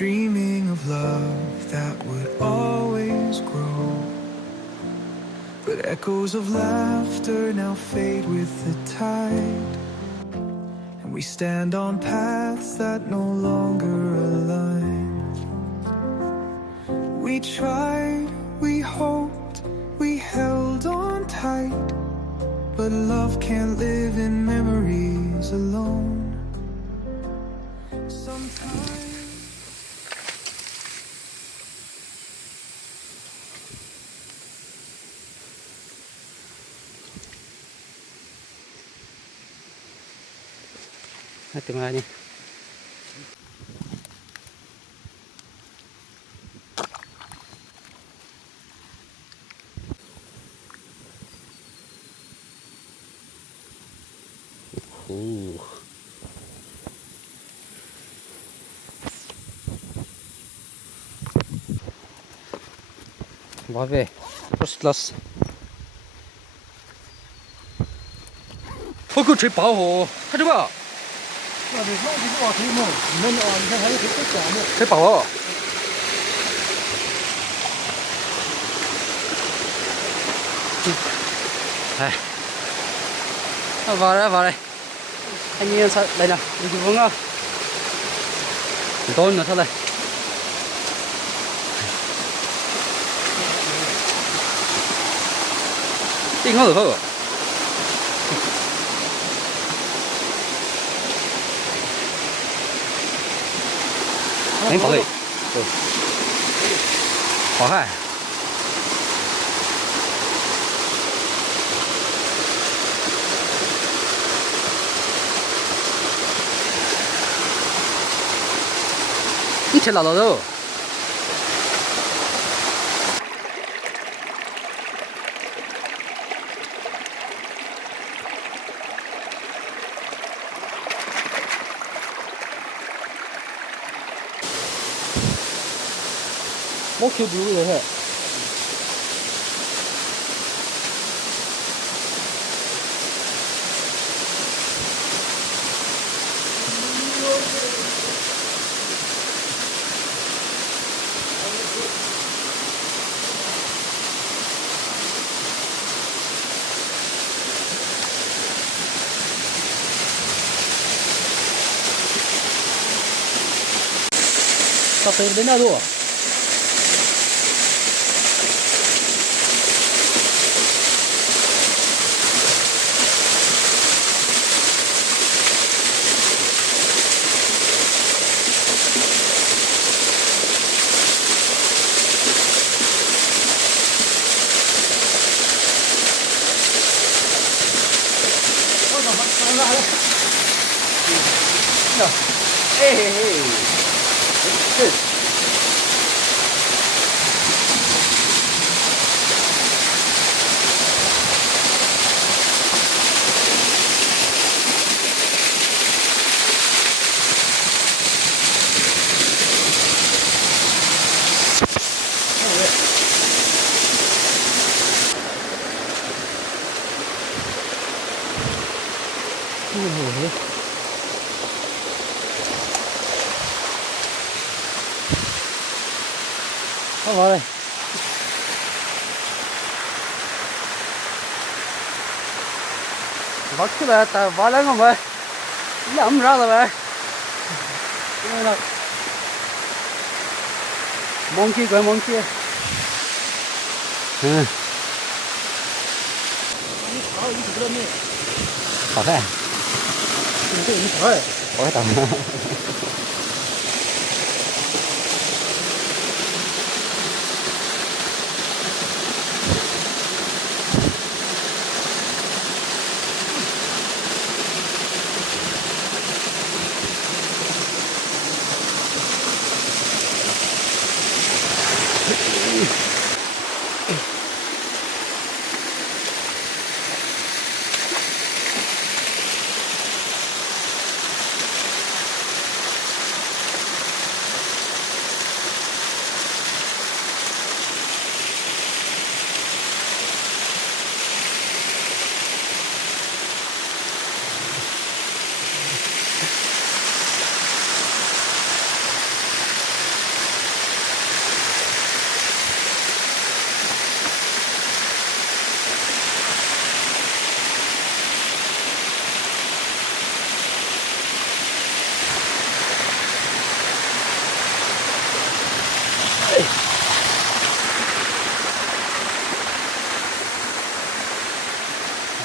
dreaming of love that would always grow. But echoes of laughter now fade with the tide, and we stand on paths that no longer align. We tried, we hoped, we held on tight, but love can't live in memories alone. Sometimes Ito nga ni. Babe, first class. 我够吹爆哦，看这吧，那得弄的往回弄，你们啊，你看还有这小的，吹爆哦。哎，vào đây, anh em sao đây nào, đi xuống không? Tôn nó sao đây? Tinh không được không? Đánh bảo vệ, khó hả? Ít chết lão đâu. Một kiểu bự rồi hả? Cà phê đến đâu rồi? Hey, hey, hey. Good. Vào đây. Vắt cái này ta vào lên không vậy? Lắm ra rồi vậy. Đây là món kia coi món kia. Ừ. Có thế. Có cái tầm.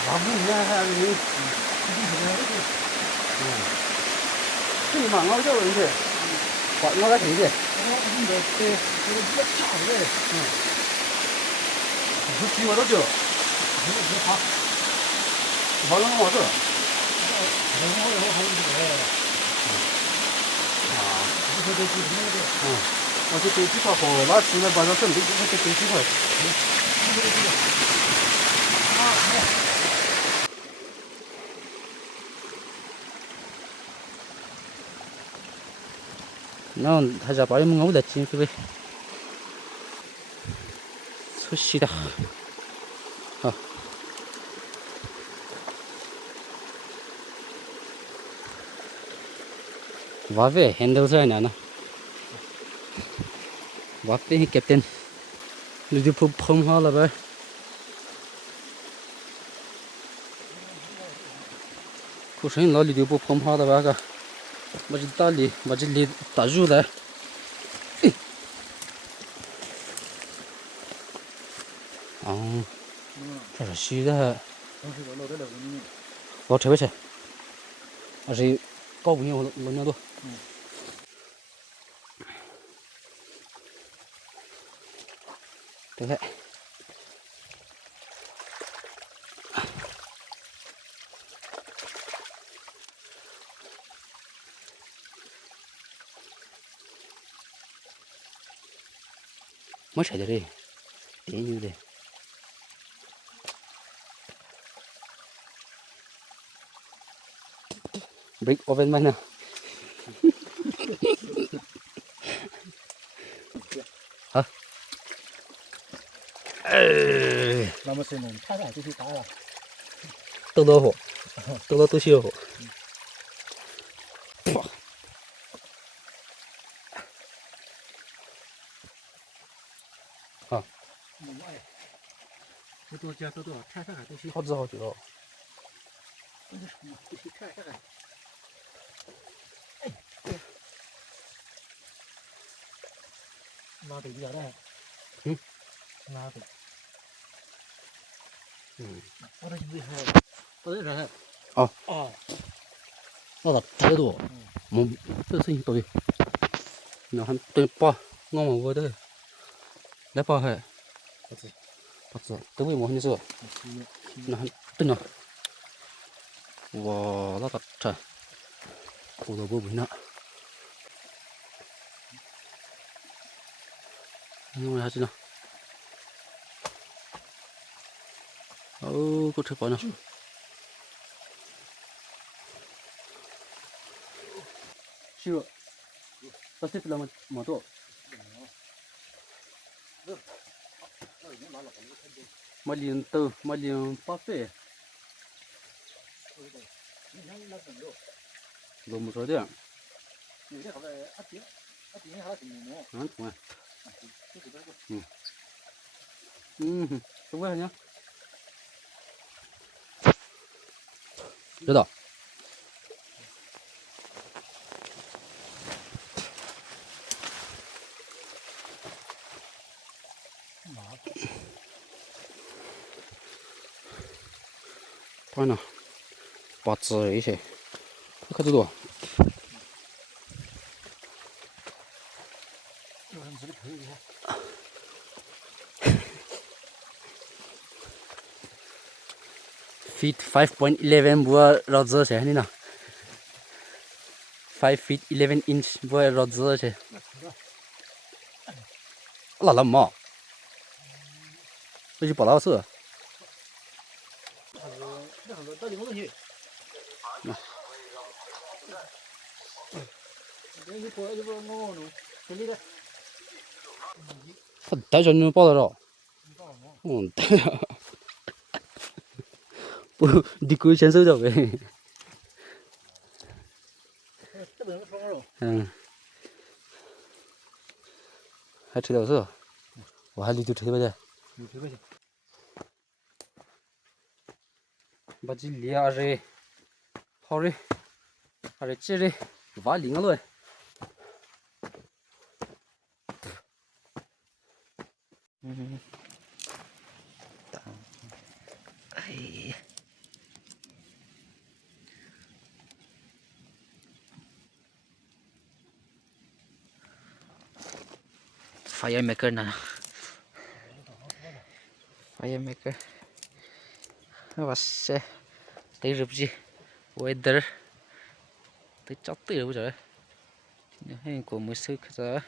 我不年还是这里嘛，我叫人去，我来听去。对，这个比较差的，不骑我都叫，我能往这，我就对几块好，那现在把它准备我就对几块。然后他家把你们我在进去呗，出息的，好。哇喂，很多在哪呢？哇喂，Captain， 你就不碰好了呗？可是那里就不碰好了吧？个，我这大力，我这里大肉的。哦，这是虚的。我吃不吃？我是搞不赢我老娘多。对开。没吃的嘞，电有的。Break oven mana? 好。那么是弄太大就去打了。豆豆火，豆豆都小火。好。这多加多多，太大都去。好吃好吃哦。太大。拿对比较大。拿对。我这厉害，我这人。哦。那咋太多？没，这事情多的。那还对把，我的，来把还。不知，都为么你说？那还对呢。哇，那个这，我都不会呢。因为还是呢。哦，我吃饱了。是，这是那么多。没领豆，没领八百。都没说的。嗯，同啊。嗯，这为啥呢？知道。完了，把籽一些，可这多。Feet 5.11 buat rodza saya ni nah. 5 feet 11 inch buat rodza saya. Lah lama. 这就不老实。他带着你报得着？带呀。不，你可以先收着呗。还吃点是？我还里头吃吧的。把这里还是好的，还是这的，挖零了。哎。Fire maker nè, fire maker, và xe, tới rụp gì, weather, tới chót tới rồi trời, hay của một số cái gì,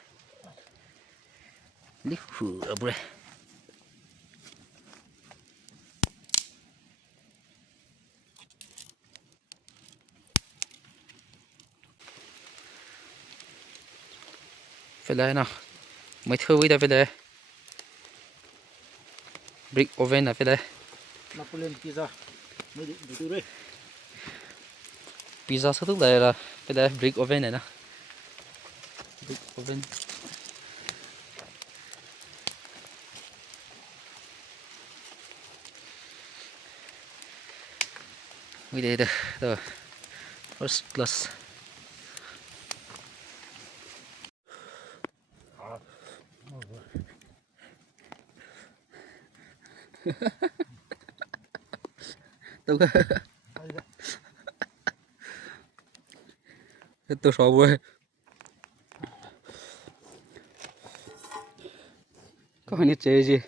lít hủ ở đây, phải đây nào, mấy thứ với đây phải đây, brick oven là phải đây, Napoleon pizza mới định từ đây. pizza số thứ đây là phải đây brick oven này nè, brick oven. Với đây đây, first class. Đâu tôi sợ quá, có anh chơi gì,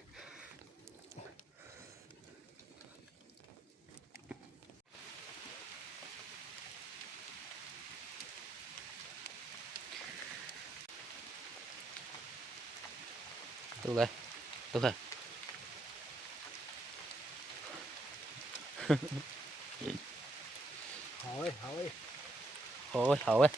đâu đây, đâu đây, Hỏi ôi hậu ấy,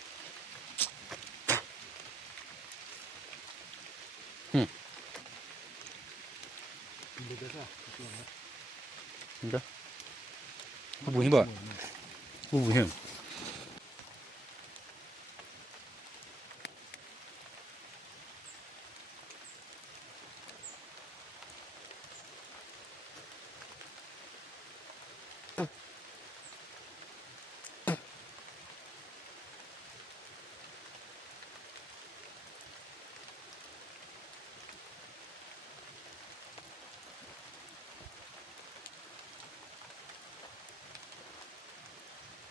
đó, bùi bò, bùi hiểm,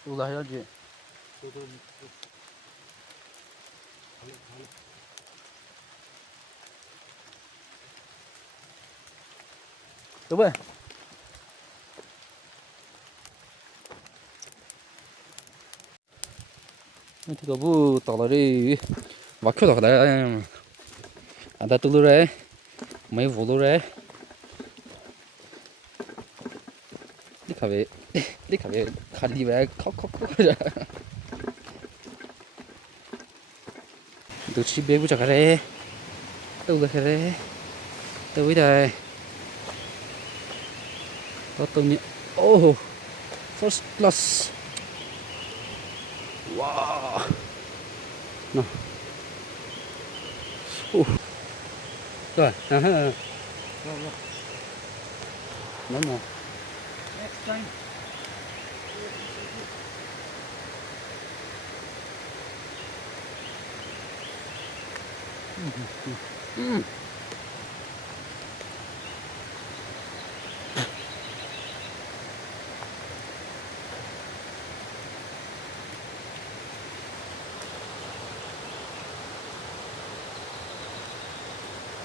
đâu đây đó chị, đúng rồi. thì có bu tỏ là đi và kêu là đấy anh ta tu rồi mấy vụ rồi đi cà phê khát đi về khóc rồi tôi chỉ biết bu chả cái đấy đâu là cái đấy tôi biết đây tôi nhớ oh first class wow no rồi nó mà next time.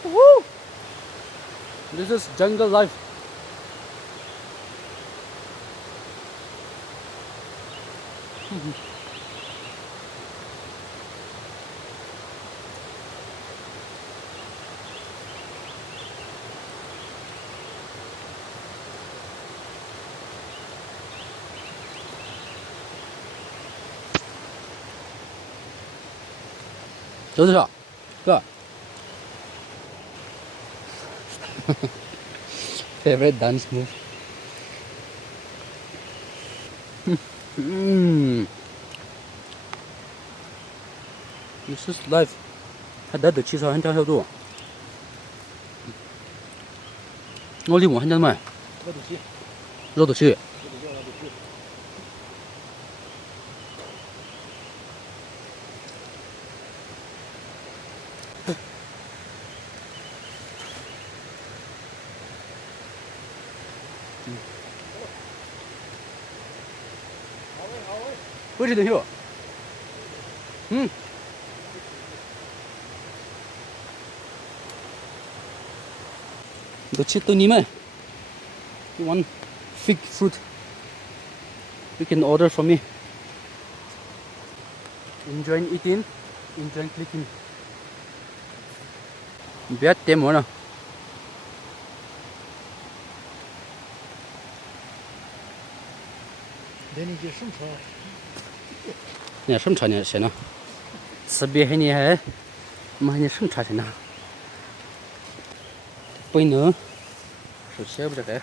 woo this is jungle life就是这个 favorite dance move this is life还得起草很长小度我离我很长嘛Bắt đầu chi?肉都去 Bắt đầu là được chi? 不是的哟。都吃到你们。You want fig fruit? You can order from me. Enjoy eating, enjoy clicking. 你别点馍了。那你就生炒。你看什么茶呢？现在吃别还你还，妈你什么茶现在？不能，是写不这个。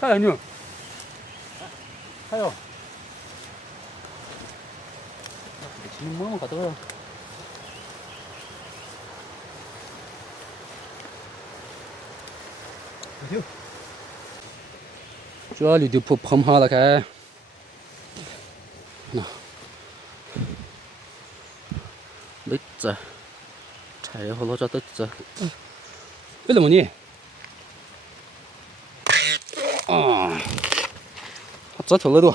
还有牛，还有，你摸摸搞多少？这里就不碰好了开。那，没子，柴火老早都子，别那么你。啊，这头了都。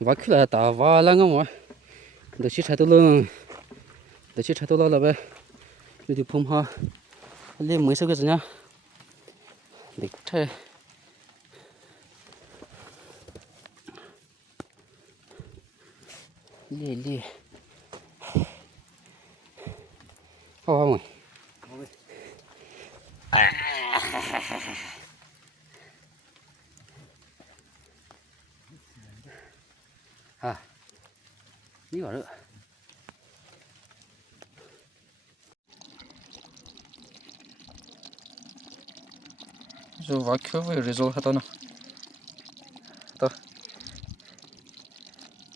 挖去了大挖啷个么？那些柴都冷，那些柴都老了呗，有点碰哈，你没收个怎样？你柴，你，好好么？啊，你搞这个。就挖口味的肉还到呢，到，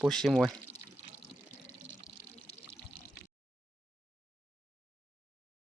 不洗馍。